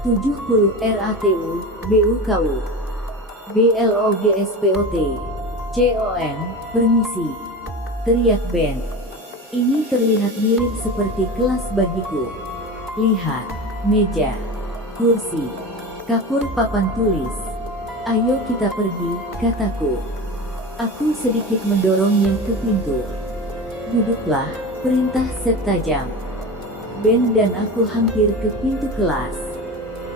70 RATU, BUKU, BLOGSPOT, COM, permisi, teriak Ben. Ini terlihat mirip seperti kelas bagiku. Lihat, meja, kursi, kapur papan tulis. Ayo kita pergi, kataku. Aku sedikit mendorongnya ke pintu. Duduklah, perintah Seth tajam. Ben dan aku hampir ke pintu kelas.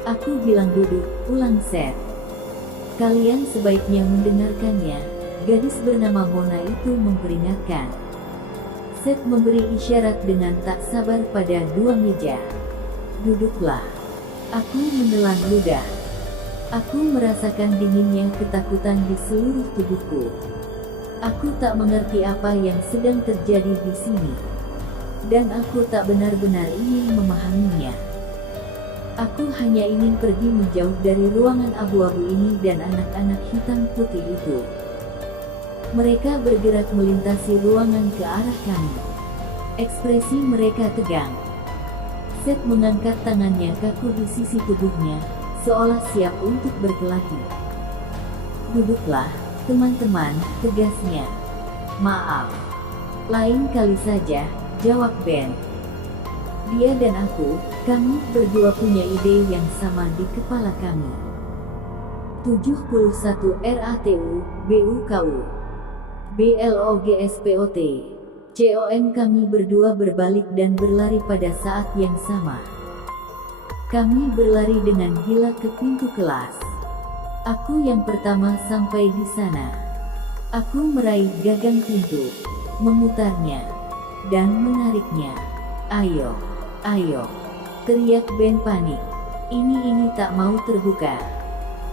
Aku bilang duduk, ulang Seth. Kalian sebaiknya mendengarkannya, gadis bernama Mona itu memperingatkan. Seth memberi isyarat dengan tak sabar pada dua meja. Duduklah. Aku menelan ludah. Aku merasakan dinginnya ketakutan di seluruh tubuhku. Aku tak mengerti apa yang sedang terjadi di sini. Dan aku tak benar-benar ingin memahaminya. Aku hanya ingin pergi menjauh dari ruangan abu-abu ini dan anak-anak hitam putih itu. Mereka bergerak melintasi ruangan ke arah kami. Ekspresi mereka tegang. Seth mengangkat tangannya kaku di sisi tubuhnya, seolah siap untuk berkelahi. Duduklah, teman-teman, tegasnya. Maaf. Lain kali saja, jawab Ben. Dia dan aku, kami berdua punya ide yang sama di kepala kami. 71 RATU, BUKU, BLOGSPOT, COM. Kami berdua berbalik dan berlari pada saat yang sama. Kami berlari dengan gila ke pintu kelas. Aku yang pertama sampai di sana. Aku meraih gagang pintu, memutarnya, dan menariknya. Ayo, ayo, teriak Ben panik. Ini tak mau terbuka.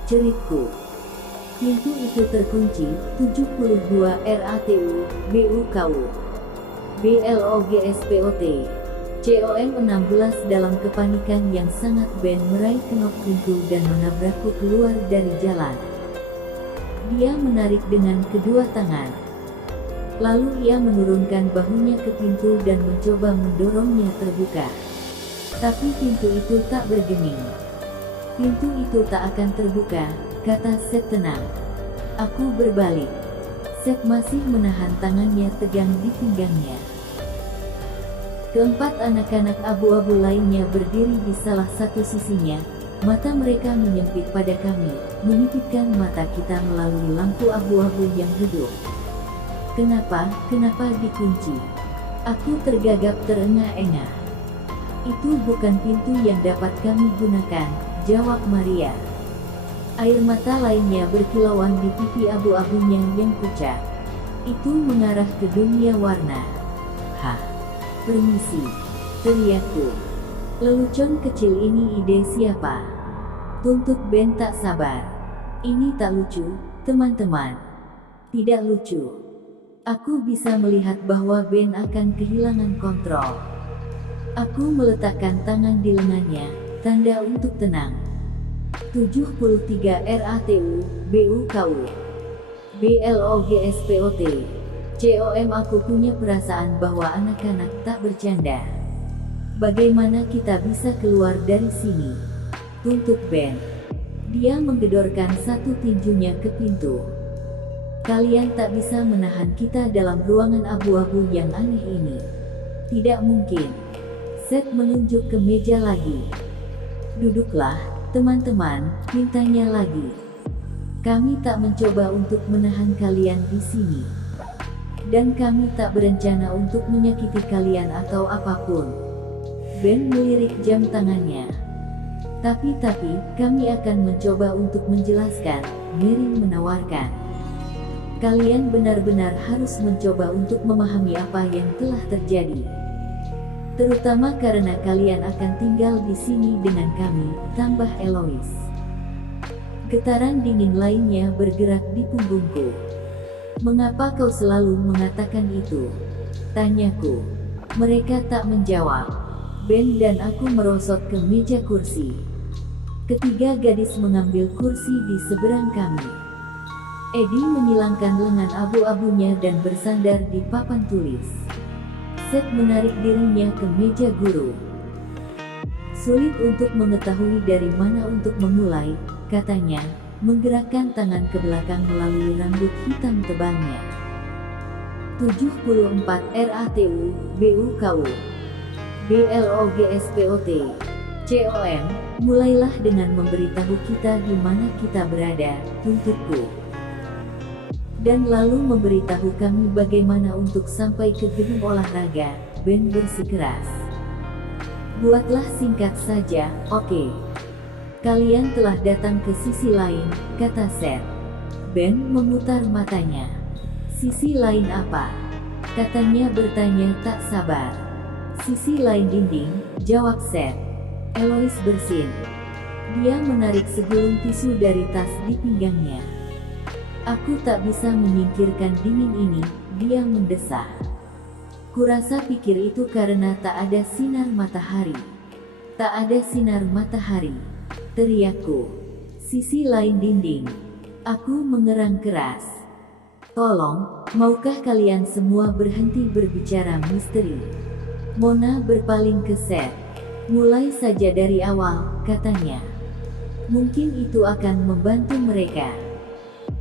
Ceritku. Pintu itu terkunci. 72 RATU, BUKU, BLOGSPOT, COM. 16 Dalam kepanikan yang sangat, Ben meraih kenop pintu dan menabrakku keluar dari jalan. Dia menarik dengan kedua tangan. Lalu ia menurunkan bahunya ke pintu dan mencoba mendorongnya terbuka. Tapi pintu itu tak bergeming. Pintu itu tak akan terbuka, kata Seth tenang. Aku berbalik. Seth masih menahan tangannya tegang di pinggangnya. Keempat anak-anak abu-abu lainnya berdiri di salah satu sisinya. Mata mereka menyempit pada kami, menyipitkan mata kita melalui lampu abu-abu yang redup. Kenapa dikunci? Aku tergagap terengah-engah. Itu bukan pintu yang dapat kami gunakan, jawab Maria. Air mata lainnya berkilauan di pipi abu-abunya yang pucat. Itu mengarah ke dunia warna. Hah? Permisi, teriakku. Lelucon kecil ini ide siapa? Tuntut Ben tak sabar. Ini tak lucu, teman-teman. Tidak lucu. Aku bisa melihat bahwa Ben akan kehilangan kontrol. Aku meletakkan tangan di lengannya, tanda untuk tenang. 73 RATU, BUKU, BLOGSPOT, COM. Aku punya perasaan bahwa anak-anak tak bercanda. Bagaimana kita bisa keluar dari sini? Tuntut Ben. Dia menggedorkan satu tinjunya ke pintu. Kalian tak bisa menahan kita dalam ruangan abu-abu yang aneh ini. Tidak mungkin. Seth menunjuk ke meja lagi. Duduklah, teman-teman, mintanya lagi. Kami tak mencoba untuk menahan kalian di sini. Dan kami tak berencana untuk menyakiti kalian atau apapun. Ben melirik jam tangannya. Tapi kami akan mencoba untuk menjelaskan, Mary menawarkan. Kalian benar-benar harus mencoba untuk memahami apa yang telah terjadi. Terutama karena kalian akan tinggal di sini dengan kami, tambah Eloise. Getaran dingin lainnya bergerak di punggungku. Mengapa kau selalu mengatakan itu? Tanyaku. Mereka tak menjawab. Ben dan aku merosot ke meja kursi. Ketiga gadis mengambil kursi di seberang kami. Eddie menyilangkan lengan abu-abunya dan bersandar di papan tulis. Seth menarik dirinya ke meja guru. Sulit untuk mengetahui dari mana untuk memulai, katanya, menggerakkan tangan ke belakang melalui rambut hitam tebalnya. 74 RATU, BUKU, BLOGSPOT, COM, mulailah dengan memberitahu kita di mana kita berada, tuntutku. Dan lalu memberitahu kami bagaimana untuk sampai ke gedung olahraga, Ben bersikeras. Buatlah singkat saja, oke. Kalian telah datang ke sisi lain, kata Seth. Ben memutar matanya. Sisi lain apa? Katanya bertanya tak sabar. Sisi lain dinding, jawab Seth. Eloise bersin. Dia menarik segulung tisu dari tas di pinggangnya. Aku tak bisa menyingkirkan dinding ini, dia mendesah. Kurasa pikir itu karena tak ada sinar matahari. Tak ada sinar matahari, teriakku. Sisi lain dinding. Aku mengerang keras. Tolong, maukah kalian semua berhenti berbicara misteri? Mona berpaling ke Seth. Mulai saja dari awal, katanya. Mungkin itu akan membantu mereka.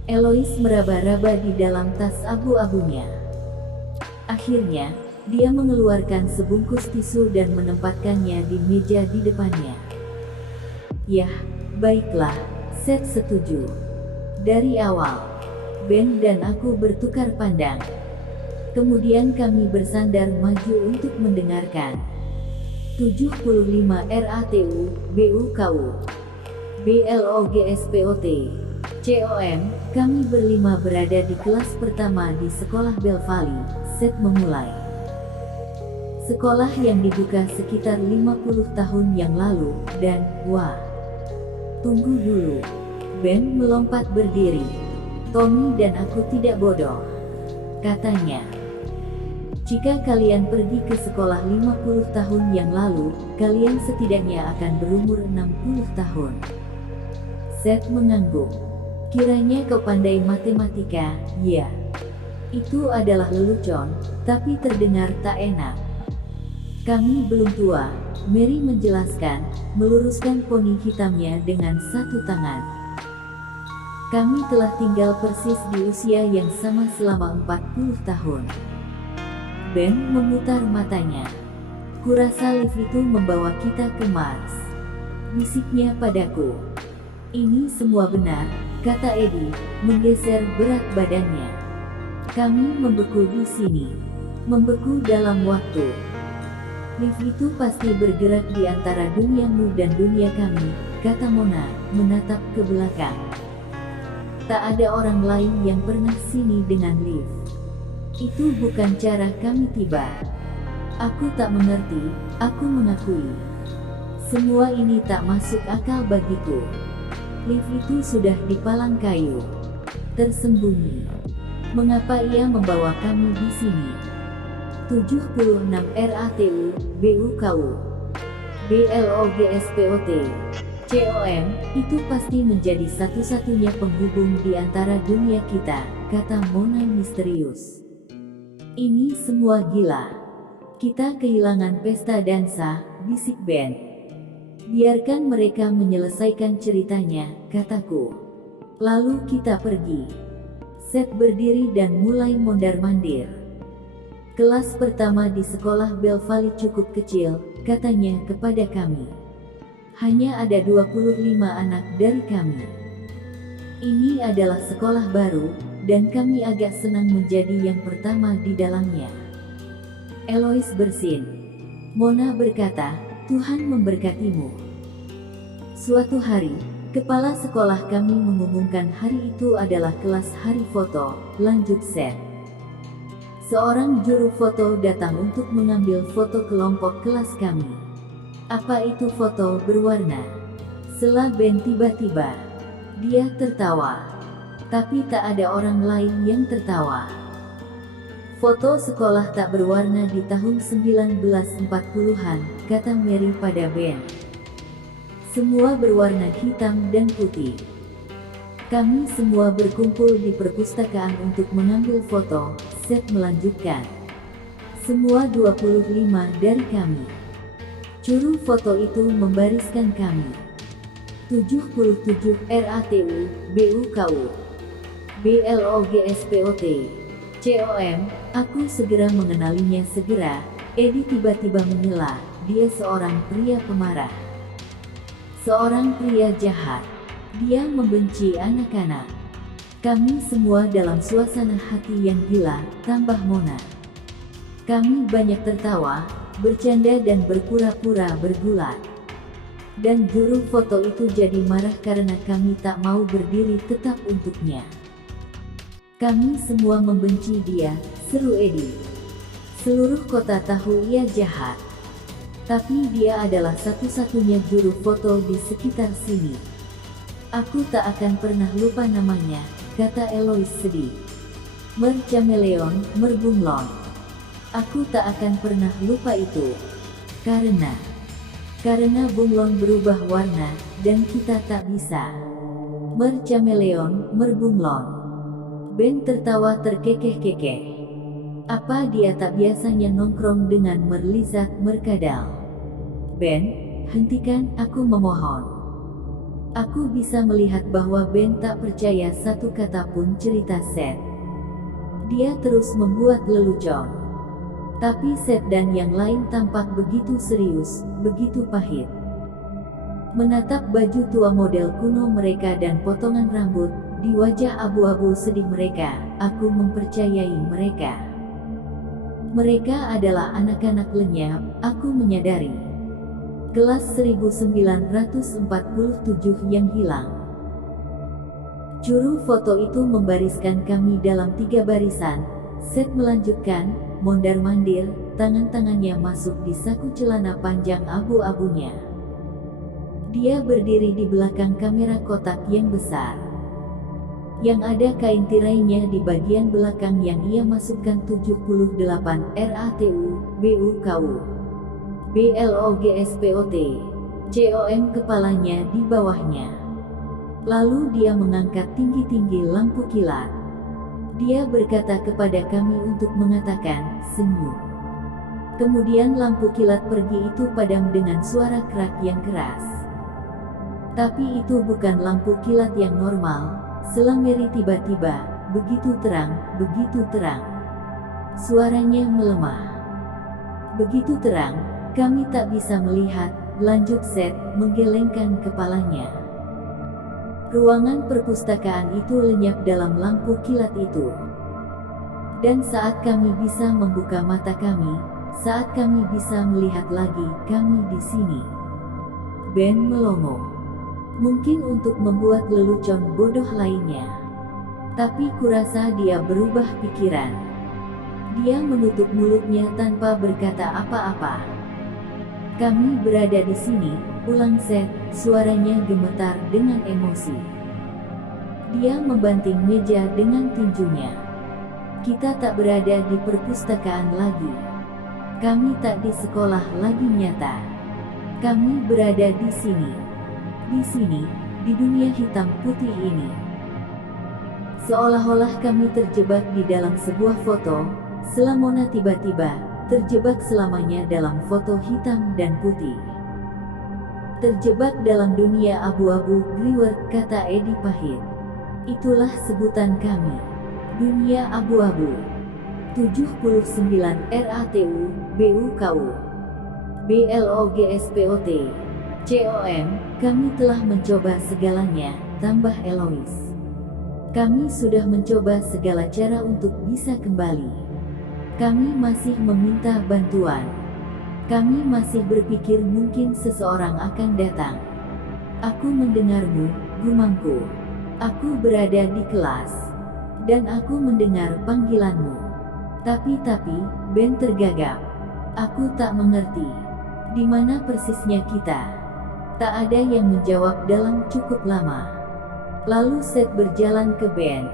Eloise meraba-raba di dalam tas abu-abunya. Akhirnya, dia mengeluarkan sebungkus tisu dan menempatkannya di meja di depannya. Yah, baiklah, Seth setuju. Dari awal, Ben dan aku bertukar pandang. Kemudian kami bersandar maju untuk mendengarkan. 75 RATU, BUKU, BLOGSPOT, COM, kami berlima berada di kelas pertama di sekolah Bell Valley. Seth memulai. Sekolah yang dibuka sekitar 50 tahun yang lalu, dan, wah. Tunggu dulu. Ben melompat berdiri. Tommy dan aku tidak bodoh, katanya. Jika kalian pergi ke sekolah 50 tahun yang lalu, kalian setidaknya akan berumur 60 tahun. Seth mengangguk. Kiranya kau pandai matematika, ya. Itu adalah lelucon, tapi terdengar tak enak. Kami belum tua, Mary menjelaskan, meluruskan poni hitamnya dengan satu tangan. Kami telah tinggal persis di usia yang sama selama 40 tahun. Ben memutar matanya. Kurasa lift itu membawa kita ke Mars. Bisiknya padaku. Ini semua benar, kata Eddie, menggeser berat badannya. Kami membeku di sini. Membeku dalam waktu. Lift itu pasti bergerak di antara duniamu dan dunia kami, kata Mona, menatap ke belakang. Tak ada orang lain yang pernah sini dengan lift. Itu bukan cara kami tiba. Aku tak mengerti, aku mengakui. Semua ini tak masuk akal bagiku. Lift itu sudah di palang kayu. Tersembunyi. Mengapa ia membawa kami di sini? 76 RATU, BUKU, BLOGSPOT, COM, itu pasti menjadi satu-satunya penghubung di antara dunia kita, kata Mona misterius. Ini semua gila. Kita kehilangan pesta dansa, bisik Ben. Biarkan mereka menyelesaikan ceritanya, kataku. Lalu kita pergi. Seth berdiri dan mulai mondar-mandir. Kelas pertama di sekolah Bell Valley cukup kecil, katanya kepada kami. Hanya ada 25 anak dari kami. Ini adalah sekolah baru, dan kami agak senang menjadi yang pertama di dalamnya. Eloise bersin. Mona berkata, Tuhan memberkatimu. Suatu hari, kepala sekolah kami mengumumkan hari itu adalah kelas hari foto, lanjut Seth. Seorang juru foto datang untuk mengambil foto kelompok kelas kami. Apa itu foto berwarna? Sela Ben tiba-tiba. Dia tertawa. Tapi tak ada orang lain yang tertawa. Foto sekolah tak berwarna di tahun 1940-an, kata Mary pada Ben. Semua berwarna hitam dan putih. Kami semua berkumpul di perpustakaan untuk mengambil foto, Seth melanjutkan. Semua 25 dari kami. Juru foto itu membariskan kami. 77 RATU, BUKU, BLOGSPOT, COM, aku segera mengenalinya segera. Edi tiba-tiba menyela, dia seorang pria pemarah. Seorang pria jahat. Dia membenci anak-anak. Kami semua dalam suasana hati yang gila, tambah Mona. Kami banyak tertawa, bercanda dan berpura-pura bergulat. Dan juru foto itu jadi marah karena kami tak mau berdiri tetap untuknya. Kami semua membenci dia, seru Edi. Seluruh kota tahu ia jahat. Tapi dia adalah satu-satunya juru foto di sekitar sini. Aku tak akan pernah lupa namanya, kata Eloise sedih. Mercameleon, Merbunglon. Aku tak akan pernah lupa itu. Karena bunglon berubah warna, dan kita tak bisa. Mercameleon, Merbunglon. Ben tertawa terkekeh-kekeh. Apa dia tak biasanya nongkrong dengan Merlizat Merkadal? Ben, hentikan, aku memohon. Aku bisa melihat bahwa Ben tak percaya satu kata pun cerita Seth. Dia terus membuat lelucon. Tapi Seth dan yang lain tampak begitu serius, begitu pahit. Menatap baju tua model kuno mereka dan potongan rambut, di wajah abu-abu sedih mereka, aku mempercayai mereka. Mereka adalah anak-anak lenyap, aku menyadari. Kelas 1947 yang hilang. Juru foto itu membariskan kami dalam 3 barisan. Seth melanjutkan, mondar-mandir, tangan-tangannya masuk di saku celana panjang abu-abunya. Dia berdiri di belakang kamera kotak yang besar. Yang ada kain tirainya di bagian belakang yang ia masukkan 78 RATU, BUKU, BLOGSPOT, COM kepalanya di bawahnya. Lalu dia mengangkat tinggi-tinggi lampu kilat. Dia berkata kepada kami untuk mengatakan, senyum. Kemudian lampu kilat pergi itu padam dengan suara kerak yang keras. Tapi itu bukan lampu kilat yang normal, selang Mary tiba-tiba, begitu terang. Suaranya melemah. Begitu terang, kami tak bisa melihat, lanjut Seth, menggelengkan kepalanya. Ruangan perpustakaan itu lenyap dalam lampu kilat itu. Dan saat kami bisa membuka mata kami, saat kami bisa melihat lagi, kami di sini. Ben melongo. Mungkin untuk membuat lelucon bodoh lainnya. Tapi kurasa dia berubah pikiran. Dia menutup mulutnya tanpa berkata apa-apa. Kami berada di sini, ulang Seth, suaranya gemetar dengan emosi. Dia membanting meja dengan tinjunya. Kita tak berada di perpustakaan lagi. Kami tak di sekolah lagi nyata. Kami berada di sini. Di sini, di dunia hitam putih ini. Seolah-olah kami terjebak di dalam sebuah foto, Selamona tiba-tiba, terjebak selamanya dalam foto hitam dan putih. Terjebak dalam dunia abu-abu, Griwer, kata Edi pahit. Itulah sebutan kami. Dunia abu-abu. 79 RATU, BUKU, BLOGSPOT, COM, kami telah mencoba segalanya, tambah Eloise. Kami sudah mencoba segala cara untuk bisa kembali. Kami masih meminta bantuan. Kami masih berpikir mungkin seseorang akan datang. Aku mendengarmu, gumamku. Aku berada di kelas. Dan aku mendengar panggilanmu. Tapi, Ben tergagap. Aku tak mengerti. Di mana persisnya kita? Tak ada yang menjawab dalam cukup lama. Lalu Seth berjalan ke Ben.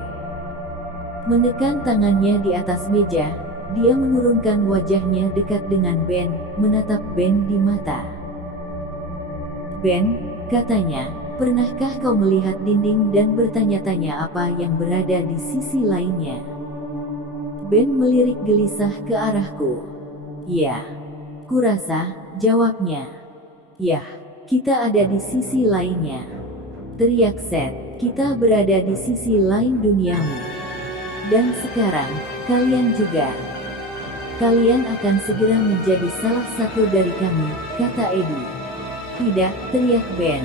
Menekan tangannya di atas meja, dia menurunkan wajahnya dekat dengan Ben, menatap Ben di mata. Ben, katanya, pernahkah kau melihat dinding dan bertanya-tanya apa yang berada di sisi lainnya? Ben melirik gelisah ke arahku. Ya. kurasa, jawabnya. Yah, kita ada di sisi lainnya. Teriak Seth, kita berada di sisi lain duniamu. Dan sekarang, kalian juga. Kalian akan segera menjadi salah satu dari kami, kata Eddie. Tidak, teriak Ben.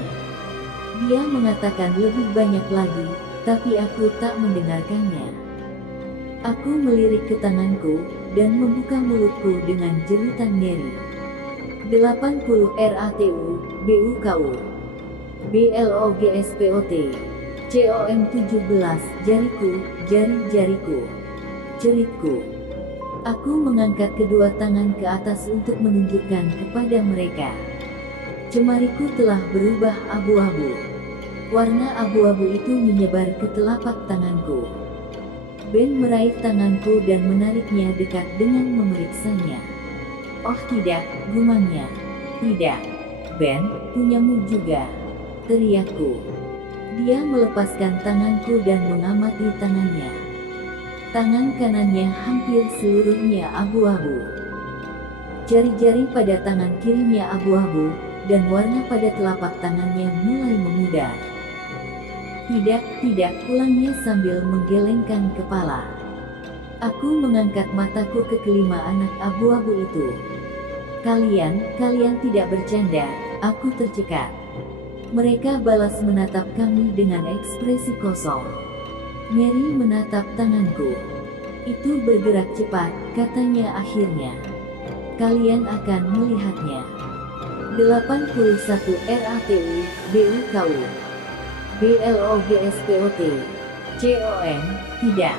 Dia mengatakan lebih banyak lagi, tapi aku tak mendengarkannya. Aku melirik ke tanganku, dan membuka mulutku dengan jeritan nyeri. 80 RATU, BUKU, BLOGSPOT, COM 17, jariku, jari-jariku, ceritku. Aku mengangkat kedua tangan ke atas untuk menunjukkan kepada mereka. Jemariku telah berubah abu-abu. Warna abu-abu itu menyebar ke telapak tanganku. Ben meraih tanganku dan menariknya dekat dengan memeriksanya. Oh tidak, gumamnya. Tidak. Ben, punyamu juga. Teriakku. Dia melepaskan tanganku dan mengamati tangannya. Tangan kanannya hampir seluruhnya abu-abu. Jari-jari pada tangan kirinya abu-abu, dan warna pada telapak tangannya mulai memudar. Tidak, ulangnya sambil menggelengkan kepala. Aku mengangkat mataku ke kelima anak abu-abu itu. Kalian tidak bercanda, aku tercekat. Mereka balas menatap kami dengan ekspresi kosong. Mary menatap tanganku. Itu bergerak cepat, katanya akhirnya. Kalian akan melihatnya. 81 RATU, BUKU, BLOGSPOT, COM, tidak.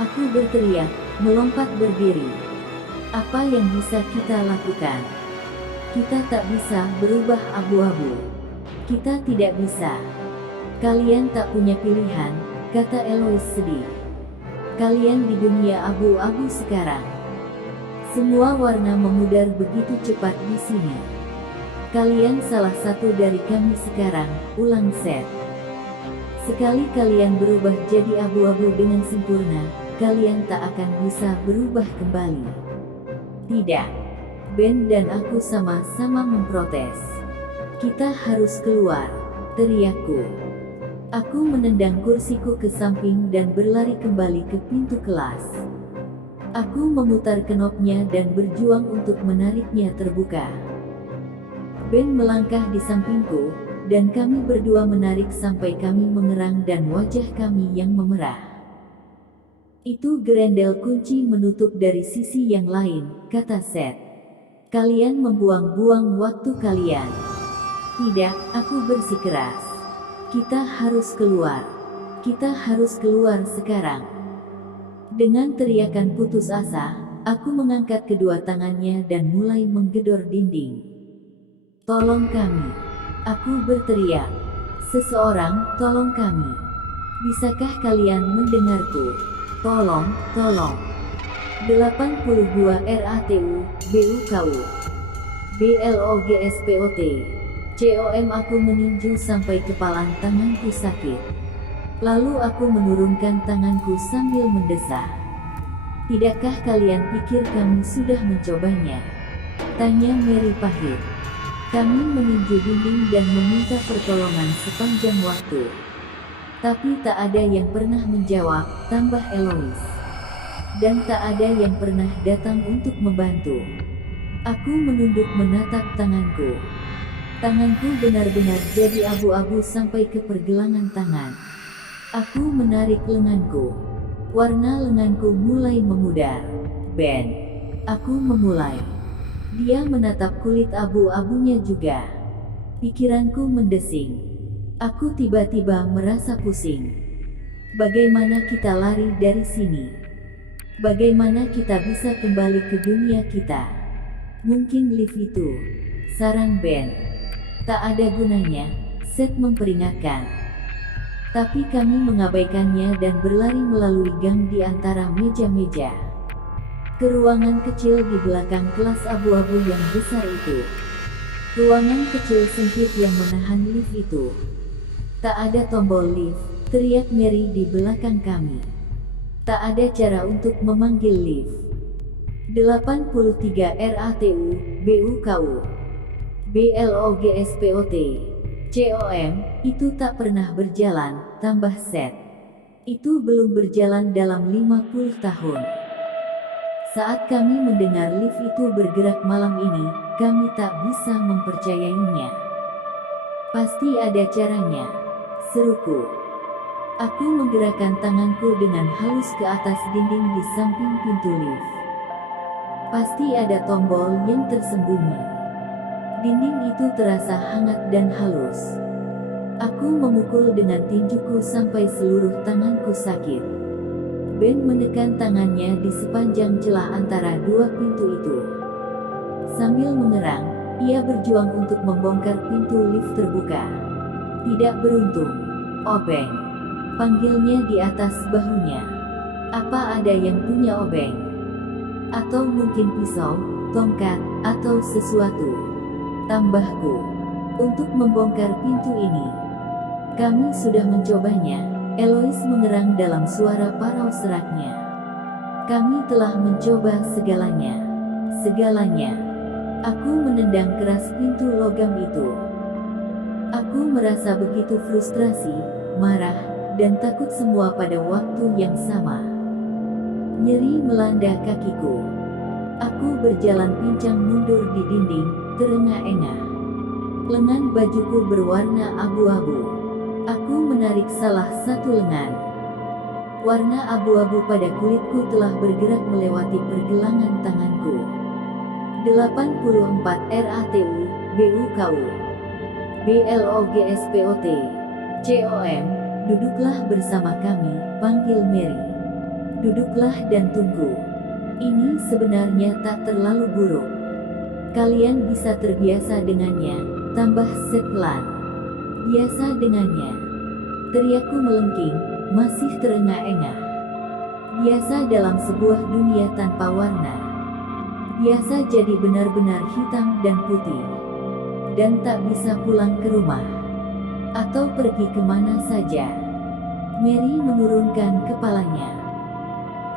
Aku berteriak, melompat berdiri. Apa yang bisa kita lakukan? Kita tak bisa berubah abu-abu. Kita tidak bisa. Kalian tak punya pilihan, kata Eloise sedih. Kalian di dunia abu-abu sekarang. Semua warna memudar begitu cepat di sini. Kalian salah satu dari kami sekarang, ulang Seth. Sekali kalian berubah jadi abu-abu dengan sempurna, kalian tak akan bisa berubah kembali. Tidak. Ben dan aku sama-sama memprotes. Kita harus keluar, teriakku. Aku menendang kursiku ke samping dan berlari kembali ke pintu kelas. Aku memutar knopnya dan berjuang untuk menariknya terbuka. Ben melangkah di sampingku, dan kami berdua menarik sampai kami mengerang dan wajah kami yang memerah. Itu gerendel kunci menutup dari sisi yang lain, kata Seth. Kalian membuang-buang waktu kalian. Tidak, aku bersikeras. Kita harus keluar. Kita harus keluar sekarang. Dengan teriakan putus asa, aku mengangkat kedua tangannya dan mulai menggedor dinding. Tolong kami. Aku berteriak. Seseorang, tolong kami. Bisakah kalian mendengarku? Tolong. 82 RATU, BUKU, BLOGSPOT, COM. Aku meninju sampai kepalan tanganku sakit. Lalu aku menurunkan tanganku sambil mendesah. Tidakkah kalian pikir kami sudah mencobanya? Tanya Mary pahit. Kami meninju dinding dan meminta pertolongan sepanjang waktu. Tapi tak ada yang pernah menjawab, tambah Eloise. Dan tak ada yang pernah datang untuk membantu. Aku menunduk menatap tanganku. Tanganku benar-benar jadi abu-abu sampai ke pergelangan tangan. Aku menarik lenganku. Warna lenganku mulai memudar. Ben. Aku memulai. Dia menatap kulit abu-abunya juga. Pikiranku mendesing. Aku tiba-tiba merasa pusing. Bagaimana kita lari dari sini? Bagaimana kita bisa kembali ke dunia kita? Mungkin lift itu. Saran Ben. Tak ada gunanya, Seth memperingatkan. Tapi kami mengabaikannya dan berlari melalui gang di antara meja-meja. Ke ruangan kecil di belakang kelas abu-abu yang besar itu. Ruangan kecil sempit yang menahan lift itu. Tak ada tombol lift, teriak Mary di belakang kami. Tak ada cara untuk memanggil lift. 83 RATU, BUKU, BLOGSPOT, COM, itu tak pernah berjalan, tambah set. Itu belum berjalan dalam 50 tahun. Saat kami mendengar lift itu bergerak malam ini, kami tak bisa mempercayainya. Pasti ada caranya, seruku. Aku menggerakkan tanganku dengan halus ke atas dinding di samping pintu lift. Pasti ada tombol yang tersembunyi. Dinding itu terasa hangat dan halus. Aku memukul dengan tinjuku sampai seluruh tanganku sakit. Ben menekan tangannya di sepanjang celah antara dua pintu itu. Sambil mengerang, ia berjuang untuk membongkar pintu lift terbuka. Tidak beruntung. Obeng, panggilnya di atas bahunya. Apa ada yang punya obeng? Atau mungkin pisau, tongkat, atau sesuatu? Tambahku, untuk membongkar pintu ini. Kami sudah mencobanya, Eloise mengerang dalam suara parau seraknya. Kami telah mencoba segalanya. Segalanya. Aku menendang keras pintu logam itu. Aku merasa begitu frustrasi, marah, dan takut semua pada waktu yang sama. Nyeri melanda kakiku. Aku berjalan pincang mundur di dinding, terengah-engah. Lengan bajuku berwarna abu-abu. Aku menarik salah satu lengan. Warna abu-abu pada kulitku telah bergerak melewati pergelangan tanganku. 84 RATU, BUKU, BLOGSPOT, COM, duduklah bersama kami, panggil Mary. Duduklah dan tunggu. Ini sebenarnya tak terlalu buruk. Kalian bisa terbiasa dengannya, tambah set pelan. Biasa dengannya. Teriakku melengking, masih terengah-engah. Biasa dalam sebuah dunia tanpa warna. Biasa jadi benar-benar hitam dan putih. Dan tak bisa pulang ke rumah. Atau pergi kemana saja. Mary menurunkan kepalanya.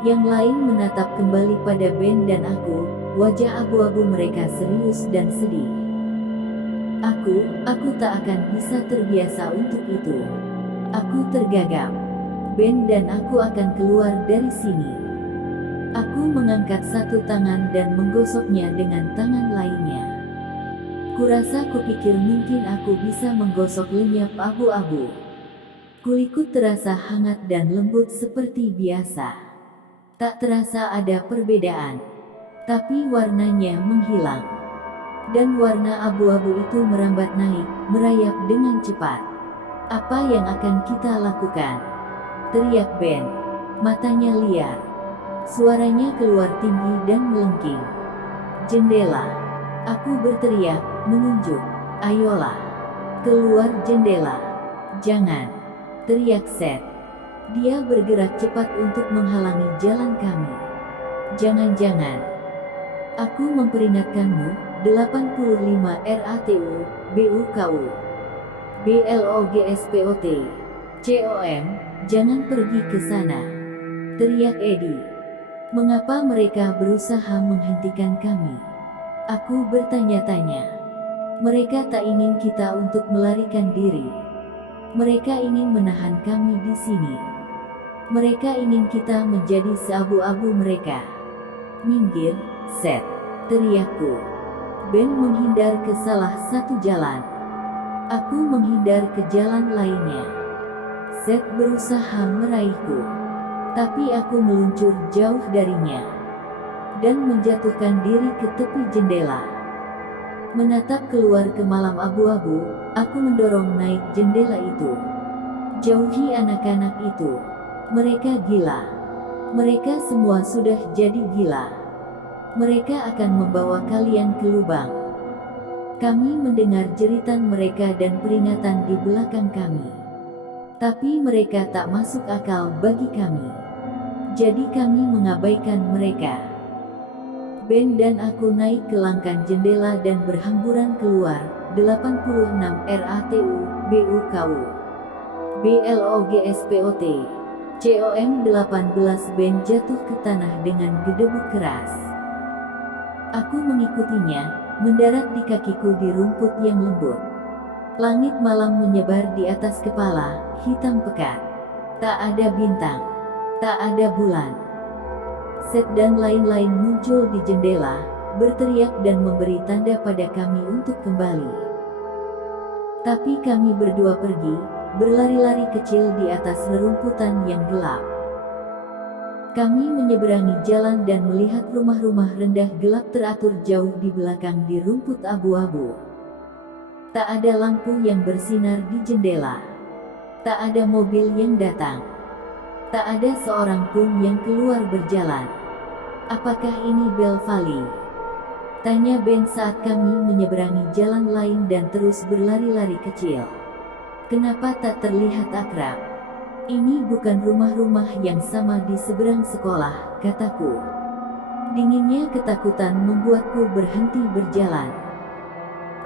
Yang lain menatap kembali pada Ben dan aku, wajah abu-abu mereka serius dan sedih. Aku tak akan bisa terbiasa untuk itu. Aku tergagap. Ben dan aku akan keluar dari sini. Aku mengangkat satu tangan dan menggosoknya dengan tangan lainnya. Kurasa kupikir mungkin aku bisa menggosok lenyap abu-abu. Kulitku terasa hangat dan lembut seperti biasa. Tak terasa ada perbedaan. Tapi warnanya menghilang. Dan warna abu-abu itu merambat naik, merayap dengan cepat. Apa yang akan kita lakukan? Teriak Ben. Matanya liar. Suaranya keluar tinggi dan melengking. Jendela. Aku berteriak, menunjuk. Ayolah. Keluar jendela. Jangan. Teriak Seth. Dia bergerak cepat untuk menghalangi jalan kami. Jangan-jangan. Aku memperingatkanmu, 85 RATU, BUKU, BLOGSPOT, COM, jangan pergi ke sana. Teriak Eddie. Mengapa mereka berusaha menghentikan kami? Aku bertanya-tanya. Mereka tak ingin kita untuk melarikan diri. Mereka ingin menahan kami di sini. Mereka ingin kita menjadi seabu-abu mereka. Minggir, Seth, teriakku. Ben menghindar ke salah satu jalan. Aku menghindar ke jalan lainnya. Seth berusaha meraihku. Tapi aku meluncur jauh darinya. Dan menjatuhkan diri ke tepi jendela. Menatap keluar ke malam abu-abu, aku mendorong naik jendela itu. Jauhi anak-anak itu. Mereka gila. Mereka semua sudah jadi gila. Mereka akan membawa kalian ke lubang. Kami mendengar jeritan mereka dan peringatan di belakang kami. Tapi mereka tak masuk akal bagi kami. Jadi kami mengabaikan mereka. Ben dan aku naik ke langkah jendela dan berhamburan keluar. 86 RATU, BUKU, BLOGSPOT, COM 18. Ben jatuh ke tanah dengan gedebuk keras. Aku mengikutinya, mendarat di kakiku di rumput yang lembut. Langit malam menyebar di atas kepala, hitam pekat. Tak ada bintang, tak ada bulan. Seth dan lain-lain muncul di jendela, berteriak dan memberi tanda pada kami untuk kembali. Tapi kami berdua pergi, berlari-lari kecil di atas rerumputan yang gelap. Kami menyeberangi jalan dan melihat rumah-rumah rendah gelap teratur jauh di belakang di rumput abu-abu. Tak ada lampu yang bersinar di jendela. Tak ada mobil yang datang. Tak ada seorang pun yang keluar berjalan. Apakah ini Bell Valley? Tanya Ben saat kami menyeberangi jalan lain dan terus berlari-lari kecil. Kenapa tak terlihat akrab? Ini bukan rumah-rumah yang sama di seberang sekolah, kataku. Dinginnya ketakutan membuatku berhenti berjalan.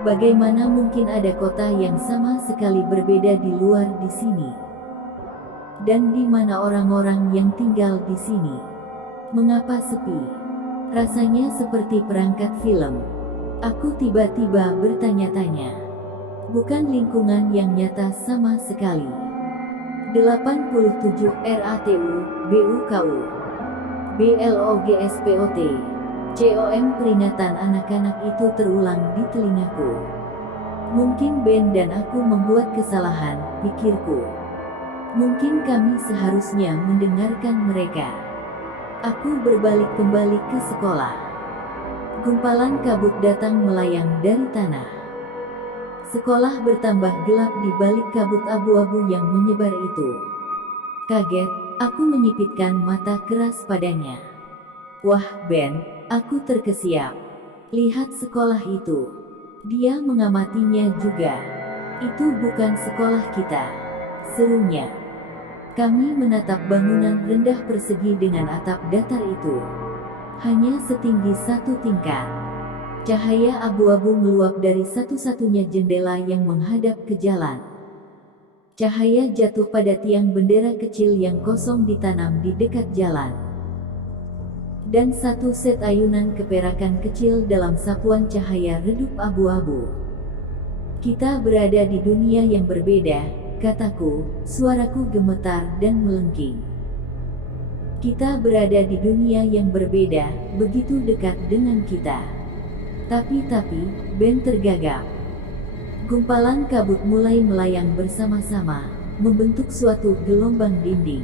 Bagaimana mungkin ada kota yang sama sekali berbeda di luar di sini? Dan di mana orang-orang yang tinggal di sini? Mengapa sepi? Rasanya seperti perangkat film. Aku tiba-tiba bertanya-tanya. Bukan lingkungan yang nyata sama sekali. 87 RATU, BUKU, BLOGSPOT, COM peringatan anak-anak itu terulang di telingaku. Mungkin Ben dan aku membuat kesalahan, pikirku. Mungkin kami seharusnya mendengarkan mereka. Aku berbalik kembali ke sekolah. Gumpalan kabut datang melayang dari tanah. Sekolah bertambah gelap di balik kabut abu-abu yang menyebar itu. Kaget, aku menyipitkan mata keras padanya. Wah Ben, aku terkesiap. Lihat sekolah itu. Dia mengamatinya juga. Itu bukan sekolah kita, serunya. Kami menatap bangunan rendah persegi dengan atap datar itu. Hanya setinggi 1 tingkat. Cahaya abu-abu meluap dari satu-satunya jendela yang menghadap ke jalan. Cahaya jatuh pada tiang bendera kecil yang kosong ditanam di dekat jalan. Dan satu set ayunan keperakan kecil dalam sapuan cahaya redup abu-abu. Kita berada di dunia yang berbeda, kataku, suaraku gemetar dan melengking. Kita berada di dunia yang berbeda, begitu dekat dengan kita. Tapi, Ben tergagap. Gumpalan kabut mulai melayang bersama-sama, membentuk suatu gelombang dinding.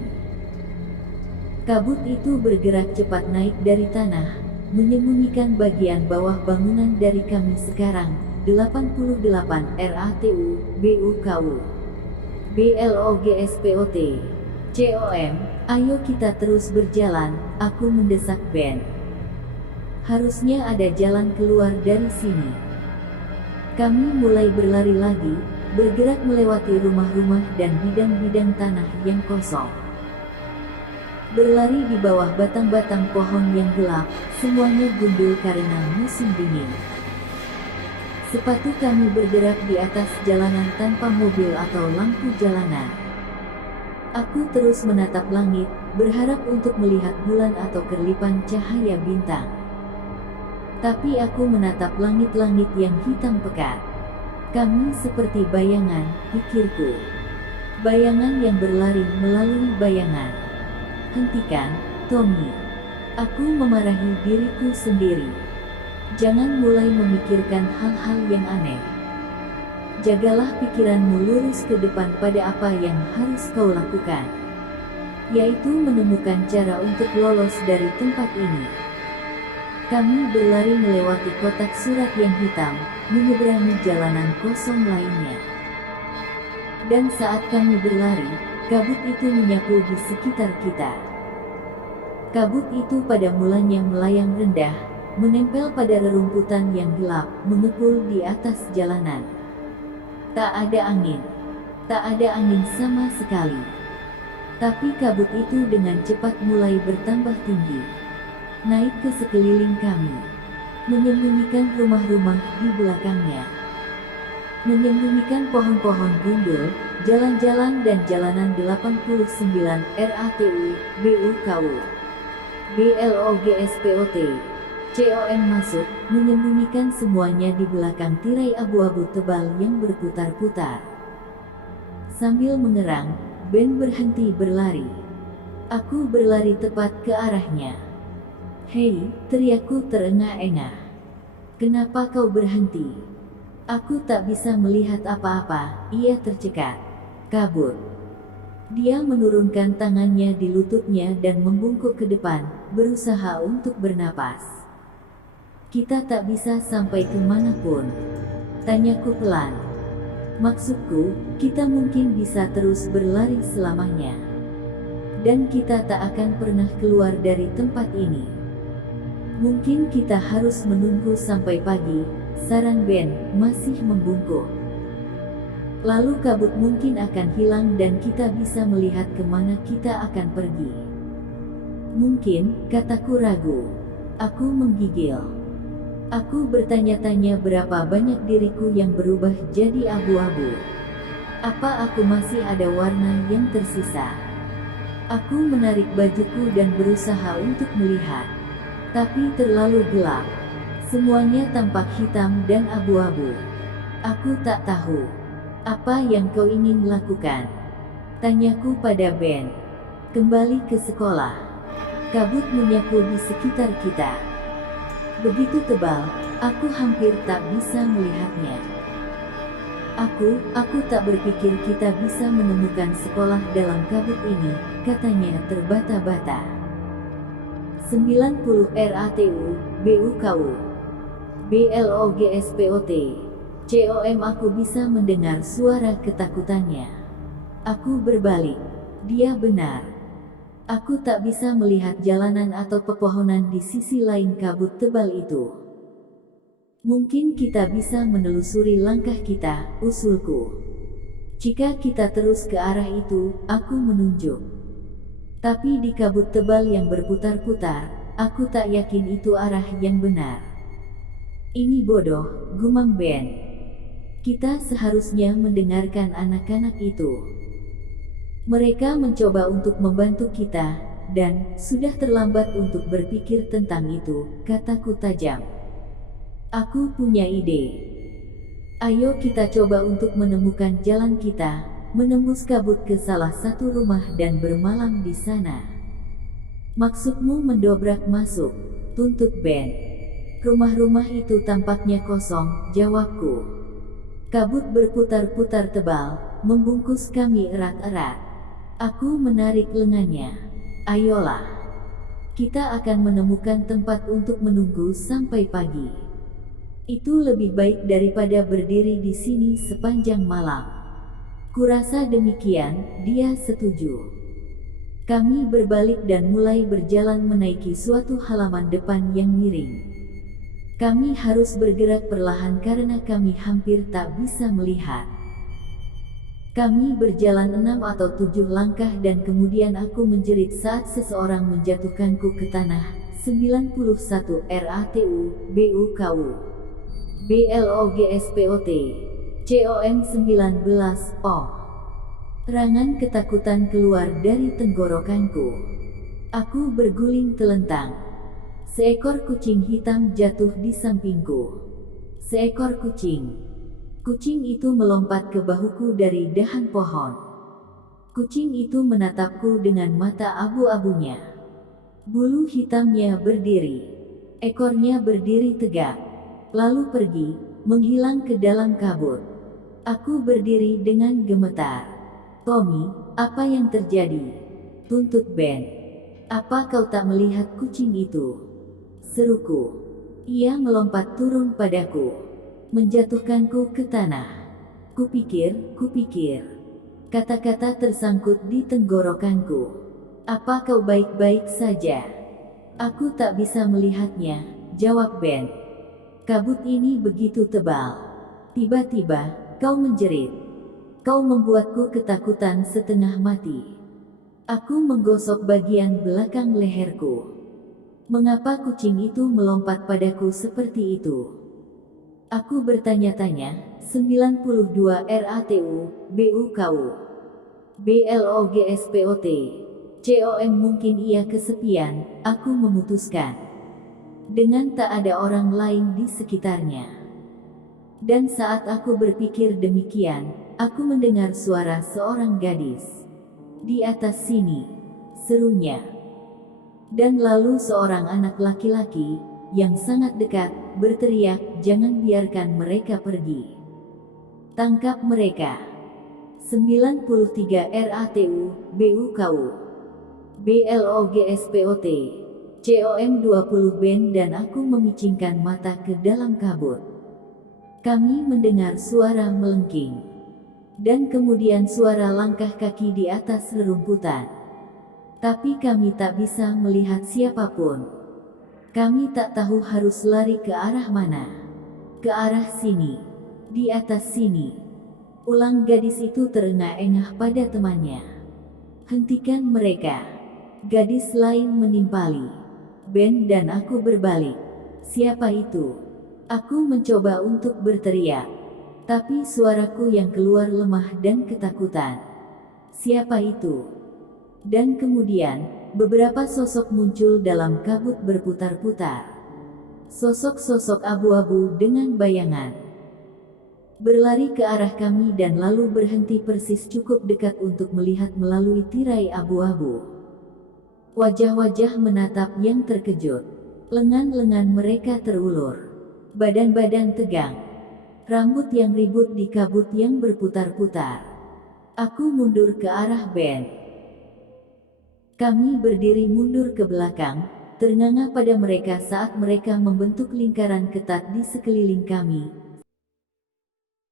Kabut itu bergerak cepat naik dari tanah, menyembunyikan bagian bawah bangunan dari kami sekarang, 88 RATU, BUKU, BLOGSPOT, COM, ayo kita terus berjalan, aku mendesak Ben. Harusnya ada jalan keluar dari sini. Kami mulai berlari lagi, bergerak melewati rumah-rumah dan bidang-bidang tanah yang kosong. Berlari di bawah batang-batang pohon yang gelap, semuanya gundul karena musim dingin. Sepatu kami bergerak di atas jalanan tanpa mobil atau lampu jalanan. Aku terus menatap langit, berharap untuk melihat bulan atau kerlipan cahaya bintang. Tapi aku menatap langit-langit yang hitam pekat. Kami seperti bayangan, pikirku. Bayangan yang berlari melalui bayangan. Hentikan, Tommy. Aku memarahi diriku sendiri. Jangan mulai memikirkan hal-hal yang aneh. Jagalah pikiranmu lurus ke depan pada apa yang harus kau lakukan. Yaitu menemukan cara untuk lolos dari tempat ini. Kami berlari melewati kotak surat yang hitam, menyeberangi jalanan kosong lainnya. Dan saat kami berlari, kabut itu menyapu di sekitar kita. Kabut itu pada mulanya melayang rendah, menempel pada rerumputan yang gelap, mengepul di atas jalanan. Tak ada angin. Tak ada angin sama sekali. Tapi kabut itu dengan cepat mulai bertambah tinggi. Naik ke sekeliling kami, menyembunyikan rumah-rumah di belakangnya, menyembunyikan pohon-pohon gundul, jalan-jalan dan jalanan 89 RATU, BUKU, BLOGSPOT, COM masuk, menyembunyikan semuanya di belakang tirai abu-abu tebal yang berputar-putar. Sambil mengerang, Ben berhenti berlari. Aku berlari tepat ke arahnya. "Hei," teriakku terengah-engah. "Kenapa kau berhenti?" "Aku tak bisa melihat apa-apa," ia tercekat. "Kabur." Dia menurunkan tangannya di lututnya dan membungkuk ke depan, berusaha untuk bernapas. "Kita tak bisa sampai kemanapun?" tanyaku pelan. "Maksudku, kita mungkin bisa terus berlari selamanya. Dan kita tak akan pernah keluar dari tempat ini. Mungkin kita harus menunggu sampai pagi," saran Ben, masih membungkuk. "Lalu kabut mungkin akan hilang dan kita bisa melihat kemana kita akan pergi." "Mungkin," kataku ragu. Aku menggigil. Aku bertanya-tanya berapa banyak diriku yang berubah jadi abu-abu. Apa aku masih ada warna yang tersisa? Aku menarik bajuku dan berusaha untuk melihat. Tapi terlalu gelap. Semuanya tampak hitam dan abu-abu. "Aku tak tahu. Apa yang kau ingin lakukan?" tanyaku pada Ben. "Kembali ke sekolah." Kabut menyapu di sekitar kita. Begitu tebal, aku hampir tak bisa melihatnya. Aku tak berpikir kita bisa menemukan sekolah dalam kabut ini," katanya terbata-bata. 90 RATU, BUKU, BLOGSPOT, COM. Aku bisa mendengar suara ketakutannya. Aku berbalik. Dia benar. Aku tak bisa melihat jalanan atau pepohonan di sisi lain kabut tebal itu. "Mungkin kita bisa menelusuri langkah kita," usulku. "Jika kita terus ke arah itu," aku menunjuk. Tapi di kabut tebal yang berputar-putar, aku tak yakin itu arah yang benar. "Ini bodoh," gumam Ben. "Kita seharusnya mendengarkan anak-anak itu. Mereka mencoba untuk membantu kita, dan sudah terlambat untuk berpikir tentang itu," kataku tajam. "Aku punya ide. Ayo kita coba untuk menemukan jalan kita, menembus kabut ke salah satu rumah dan bermalam di sana." "Maksudmu mendobrak masuk?" tuntut Ben. "Rumah-rumah itu tampaknya kosong," jawabku. Kabut berputar-putar tebal, membungkus kami erat-erat. Aku menarik lengannya. "Ayolah. Kita akan menemukan tempat untuk menunggu sampai pagi. Itu lebih baik daripada berdiri di sini sepanjang malam." Kurasa demikian, dia setuju. Kami berbalik dan mulai berjalan menaiki suatu halaman depan yang miring. Kami harus bergerak perlahan karena kami hampir tak bisa melihat. Kami berjalan 6 atau 7 langkah dan kemudian aku menjerit saat seseorang menjatuhkanku ke tanah. 91 RATU, BUKU, BLOGSPOT, COM 19. Oh. Rangan ketakutan keluar dari tenggorokanku. Aku berguling telentang. Seekor kucing hitam jatuh di sampingku. Seekor kucing. Kucing itu melompat ke bahuku dari dahan pohon. Kucing itu menatapku dengan mata abu-abunya. Bulu hitamnya berdiri. Ekornya berdiri tegak. Lalu pergi, menghilang ke dalam kabut. Aku berdiri dengan gemetar. "Tommy, apa yang terjadi?" tuntut Ben. "Apa kau tak melihat kucing itu?" seruku. Ia melompat turun padaku, menjatuhkanku ke tanah. Kupikir, kata-kata tersangkut di tenggorokanku. "Apa kau baik-baik saja?" "Aku tak bisa melihatnya," jawab Ben. "Kabut ini begitu tebal." Tiba-tiba, kau menjerit. Kau membuatku ketakutan setengah mati. Aku menggosok bagian belakang leherku. Mengapa kucing itu melompat padaku seperti itu? Aku bertanya-tanya. 92 RATU, BUKU, BLOGSPOT, COM. Mungkin ia kesepian, aku memutuskan. 92 RATU, BUKU, BLOGSPOT, COM. Mungkin ia kesepian, aku memutuskan. 92 RATU, BUKU, BLOGSPOT, COM. Mungkin ia kesepian, aku memutuskan. 92 RATU, BUKU, BLOGSPOT, COM. Mungkin ia kesepian, aku memutuskan. dengan tak ada orang lain di sekitarnya. Dan saat aku berpikir demikian, aku mendengar suara seorang gadis. "Di atas sini," serunya. Dan lalu seorang anak laki-laki, yang sangat dekat, berteriak, "Jangan biarkan mereka pergi. Tangkap mereka." 93 RATU, BUKU, BLOGSPOT, COM20 band dan aku memicingkan mata ke dalam kabut. Kami mendengar suara melengking. Dan kemudian suara langkah kaki di atas rerumputan. Tapi kami tak bisa melihat siapapun. Kami tak tahu harus lari ke arah mana. "Ke arah sini. Di atas sini," ulang gadis itu terengah-engah pada temannya. "Hentikan mereka." Gadis lain menimpali. Ben dan aku berbalik. "Siapa itu?" Aku mencoba untuk berteriak. Tapi suaraku yang keluar lemah dan ketakutan. "Siapa itu?" Dan kemudian, beberapa sosok muncul dalam kabut berputar-putar. Sosok-sosok abu-abu dengan bayangan. Berlari ke arah kami dan lalu berhenti persis cukup dekat untuk melihat melalui tirai abu-abu. Wajah-wajah menatap yang terkejut. Lengan-lengan mereka terulur. Badan-badan tegang. Rambut yang ribut di kabut yang berputar-putar. Aku mundur ke arah Ben. Kami berdiri mundur ke belakang, ternganga pada mereka saat mereka membentuk lingkaran ketat di sekeliling kami.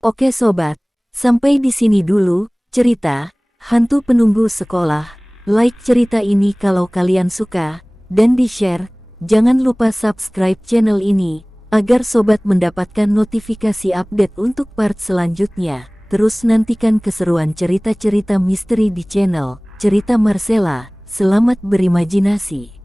Oke sobat, sampai di sini dulu cerita Hantu Penunggu Sekolah. Like cerita ini kalau kalian suka, dan di-share. Jangan lupa subscribe channel ini, agar sobat mendapatkan notifikasi update untuk part selanjutnya. Terus nantikan keseruan cerita-cerita misteri di channel Cerita Marcella. Selamat berimajinasi.